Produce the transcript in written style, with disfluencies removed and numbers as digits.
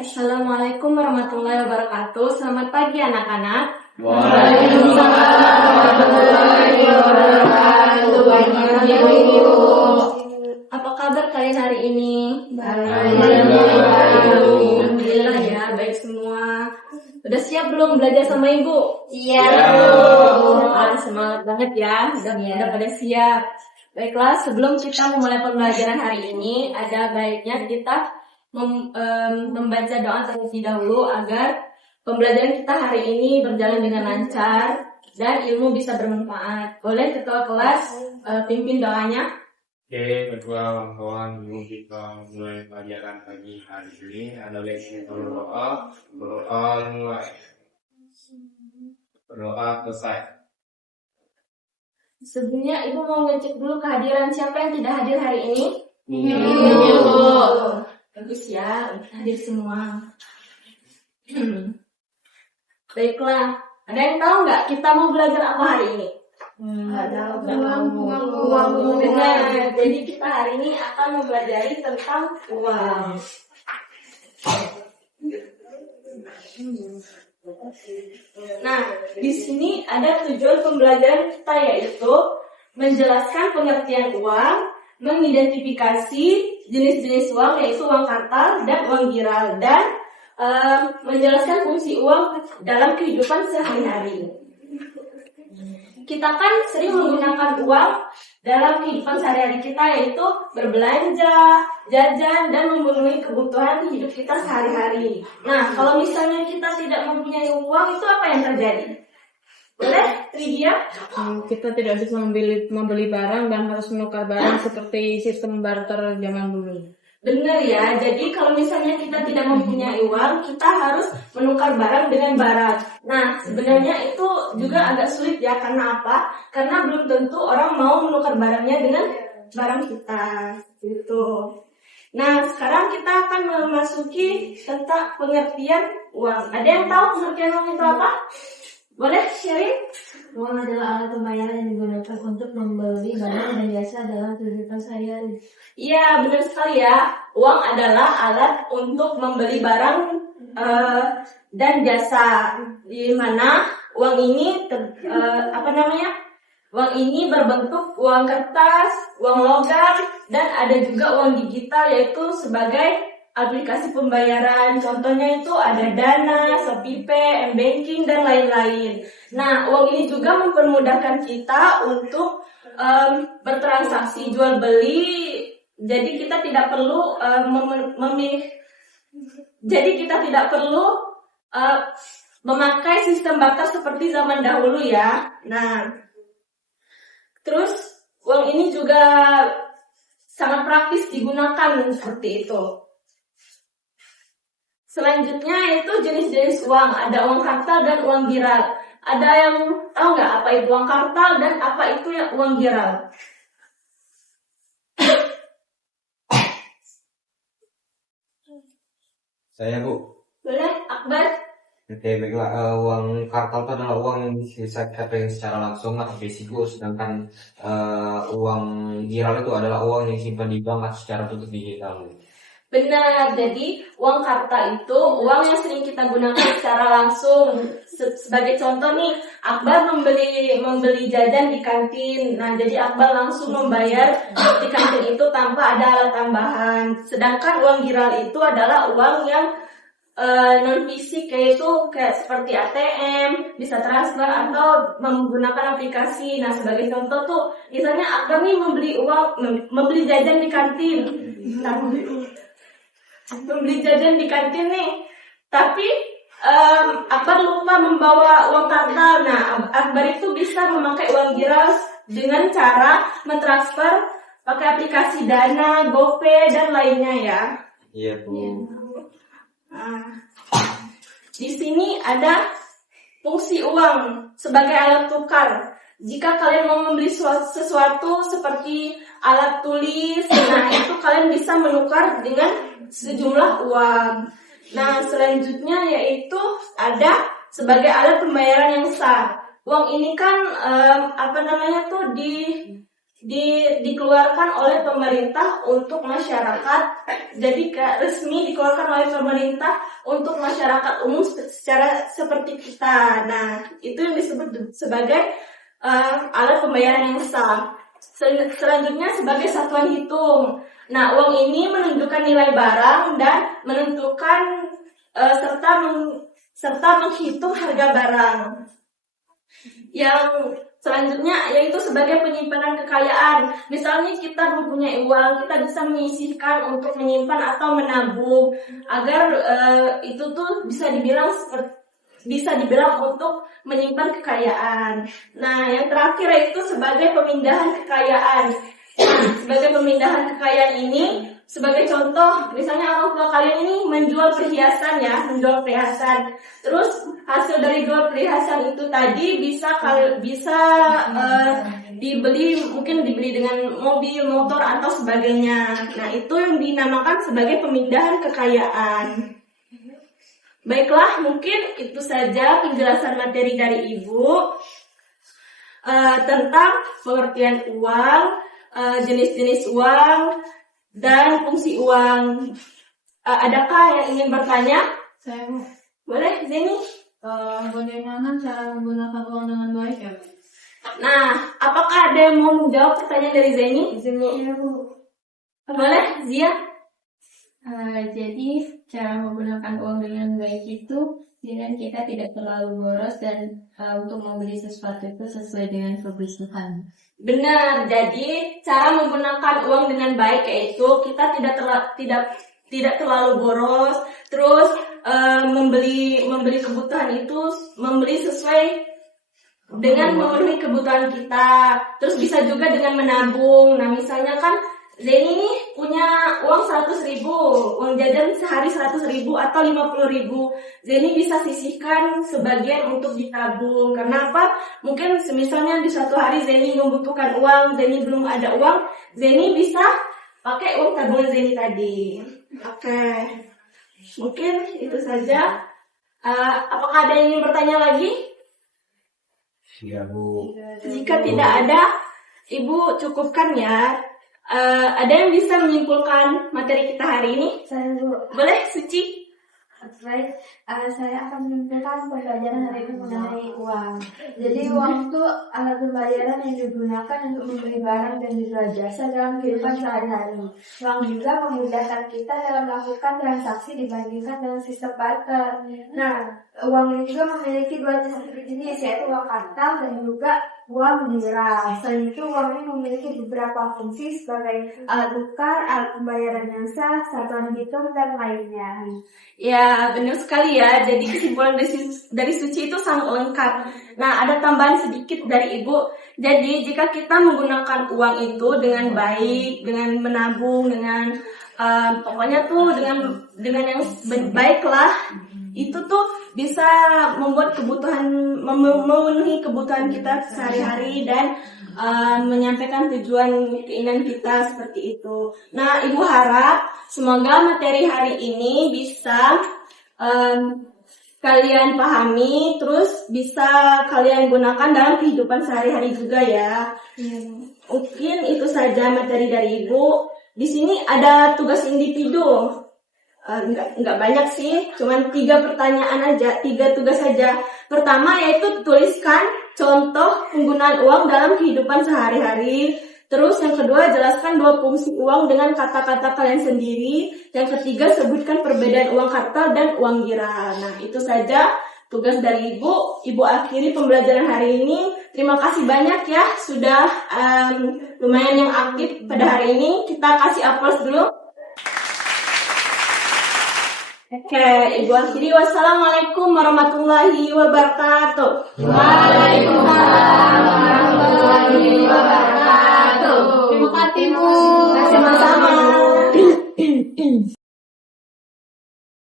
Assalamualaikum warahmatullahi wabarakatuh. Selamat pagi anak-anak. Waalaikumsalam warahmatullahi wabarakatuh. Apa kabar kalian hari ini? Alhamdulillah. Ya, baik semua. Udah siap belum belajar sama Ibu? Siap. Semangat banget ya. Udah pada siap. Baiklah, sebelum kita memulai pembelajaran hari ini, ada baiknya kita membaca doa terlebih dahulu agar pembelajaran kita hari ini berjalan dengan lancar dan ilmu bisa bermanfaat. Boleh ketua kelas pimpin doanya? Oke, kedua kawan-kawan, kita mulai pelajaran pagi hari ini. Ada baiknya berdoa mulai. Berdoa selesai. Sebelumnya Ibu mau ngecek dulu kehadiran siapa yang tidak hadir hari ini? Ibu. Bagus ya, hadir semua. Baiklah, ada yang tahu nggak kita mau belajar apa hari ini? Uang. Benar, jadi kita hari ini akan mempelajari tentang uang. Nah, di sini ada tujuan pembelajaran kita, yaitu menjelaskan pengertian uang, mengidentifikasi jenis-jenis uang, yaitu uang kartal dan uang giral, dan menjelaskan fungsi uang dalam kehidupan sehari-hari. Kita kan sering menggunakan uang dalam kehidupan sehari-hari kita, yaitu berbelanja, jajan, dan memenuhi kebutuhan hidup kita sehari-hari. Nah, kalau misalnya kita tidak mempunyai uang, itu apa yang terjadi? Boleh, Tridia? Kita tidak bisa membeli barang dan harus menukar barang seperti sistem barter zaman dulu. Benar ya, jadi kalau misalnya kita tidak mempunyai uang, kita harus menukar barang dengan barang. Nah, sebenarnya itu juga agak sulit ya, karena apa? Karena belum tentu orang mau menukar barangnya dengan barang kita, gitu. Nah, sekarang kita akan memasuki tentang pengertian uang. Ada yang tahu pengertian uang itu apa? Boleh sharing? Uang adalah alat pembayaran yang digunakan untuk membeli barang dan jasa dalam kehidupan sehari-hari. Iya, benar sekali ya. Uang adalah alat untuk membeli barang dan jasa. Di mana uang ini uang ini berbentuk uang kertas, uang logam, dan ada juga uang digital, yaitu sebagai aplikasi pembayaran. Contohnya itu ada Dana, Shopee, M-Banking, dan lain-lain. Nah, uang ini juga mempermudahkan kita untuk bertransaksi jual beli. Jadi kita tidak perlu memakai sistem barter seperti zaman dahulu ya. Nah, terus uang ini juga sangat praktis digunakan seperti itu. Selanjutnya itu jenis-jenis uang. Ada uang kartal dan uang giral. Ada yang tahu nggak apa itu uang kartal dan apa itu uang giral? Saya, Bu. Boleh, Akbar? Oke, baiklah. Uang kartal itu adalah uang yang bisa kita pegang secara langsung atau fisiko, sedangkan uang giral itu adalah uang yang simpan di bank atau secara bentuk digital. Benar, jadi uang kartal itu uang yang sering kita gunakan secara langsung. Sebagai contoh nih, Akbar membeli jajan di kantin. Nah, jadi Akbar langsung membayar di kantin itu tanpa ada alat tambahan. Sedangkan uang giral itu adalah uang yang non fisik, yaitu kayak seperti ATM, bisa transfer atau menggunakan aplikasi. Nah, sebagai contoh tuh, misalnya Akbar nih membeli jajan di kantin. Membeli jajan di kantin nih, tapi Akbar lupa membawa uang kartal. Nah, Akbar itu bisa memakai uang giral dengan cara mentransfer pakai aplikasi Dana, GoPay, dan lainnya ya. Iya, Bu. Nah, di sini ada fungsi uang sebagai alat tukar. Jika kalian mau membeli sesuatu seperti alat tulis, nah itu kalian bisa menukar dengan sejumlah uang. Nah, selanjutnya yaitu ada sebagai alat pembayaran yang sah. Uang ini kan dikeluarkan oleh pemerintah untuk masyarakat. Jadi resmi dikeluarkan oleh pemerintah untuk masyarakat umum secara seperti kita. Nah, itu yang disebut sebagai alat pembayaran yang sah. Selanjutnya sebagai satuan hitung. Nah, uang ini menunjukkan nilai barang dan menentukan serta menghitung harga barang. Yang selanjutnya yaitu sebagai penyimpanan kekayaan. Misalnya kita mempunyai uang, kita bisa menyisihkan untuk menyimpan atau menabung agar itu tuh bisa dibilang untuk menyimpan kekayaan. Nah, yang terakhir yaitu sebagai pemindahan kekayaan. Nah, sebagai pemindahan kekayaan ini, sebagai contoh, misalnya orang tua kalian ini menjual perhiasan. Terus hasil dari jual perhiasan itu tadi bisa dibeli dengan mobil, motor atau sebagainya. Nah, itu yang dinamakan sebagai pemindahan kekayaan. Baiklah, mungkin itu saja penjelasan materi dari Ibu tentang pengertian uang, jenis-jenis uang, dan fungsi uang. Adakah yang ingin bertanya? Saya mau. Boleh, Zeni? Bagaimana cara menggunakan uang dengan baik ya? Nah, apakah ada yang mau menjawab pertanyaan dari Zeni? Iya, Bu. Boleh, Zia? Jadi cara menggunakan uang dengan baik itu dengan kita tidak terlalu boros dan untuk membeli sesuatu itu sesuai dengan kebutuhan. Benar. Jadi cara menggunakan uang dengan baik yaitu kita tidak terlalu boros, terus membeli kebutuhan itu membeli sesuai dengan memenuhi kebutuhan kita. Terus bisa juga dengan menabung. Nah, misalnya kan Zeni nih punya uang 100.000, uang jajan sehari 100.000 atau 50.000. Zeni bisa sisihkan sebagian untuk ditabung. Karena apa? Mungkin misalnya di suatu hari Zeni membutuhkan uang, Zeni belum ada uang, Zeni bisa pakai uang tabungan Zeni tadi. Oke. Mungkin itu saja. Apakah ada yang ingin bertanya lagi? Iya, Bu. Jika tidak ada, Ibu cukupkan ya. Ada yang bisa menyimpulkan materi kita hari ini? Saya, Bu. Boleh, Suci? Baik, saya akan menyimpulkan pembelajaran hari ini mengenai uang. Jadi uang itu alat pembayaran yang digunakan untuk membeli barang dan juga jasa dalam kehidupan sehari-hari. Uang juga memudahkan kita dalam melakukan transaksi dibandingkan dengan sistem barter. Nah, uang ini juga memiliki dua jenis, yaitu uang kartal dan juga uang mujarab. Selain itu, uang ini memiliki beberapa fungsi sebagai alat tukar, alat pembayaran yang sah, satuan hitung, dan lainnya. Ya, benar sekali ya. Jadi kesimpulan dari Suci itu sangat lengkap. Nah, ada tambahan sedikit dari Ibu. Jadi, jika kita menggunakan uang itu dengan baik, dengan menabung, dengan pokoknya tuh dengan yang baik lah, itu tuh bisa membuat memenuhi kebutuhan kita sehari-hari dan menyampaikan tujuan keinginan kita seperti itu. Nah, Ibu harap semoga materi hari ini bisa kalian pahami, terus bisa kalian gunakan dalam kehidupan sehari-hari juga ya. Mungkin itu saja materi dari Ibu. Di sini ada tugas individu. Enggak banyak sih, cuman 3 pertanyaan aja, 3 tugas saja. Pertama yaitu tuliskan contoh penggunaan uang dalam kehidupan sehari-hari. Terus yang kedua, jelaskan 2 fungsi uang dengan kata-kata kalian sendiri. Yang ketiga, sebutkan perbedaan uang kartal dan uang gira. Nah, itu saja tugas dari Ibu. Ibu akhiri pembelajaran hari ini. Terima kasih banyak ya, sudah lumayan yang aktif pada hari ini. Kita kasih aplaus dulu. Oke, Ibu akhiri. Wassalamualaikum warahmatullahi wabarakatuh. Waalaikumsalam warahmatullahi wabarakatuh. Terima kasih, Bu. Sama-sama.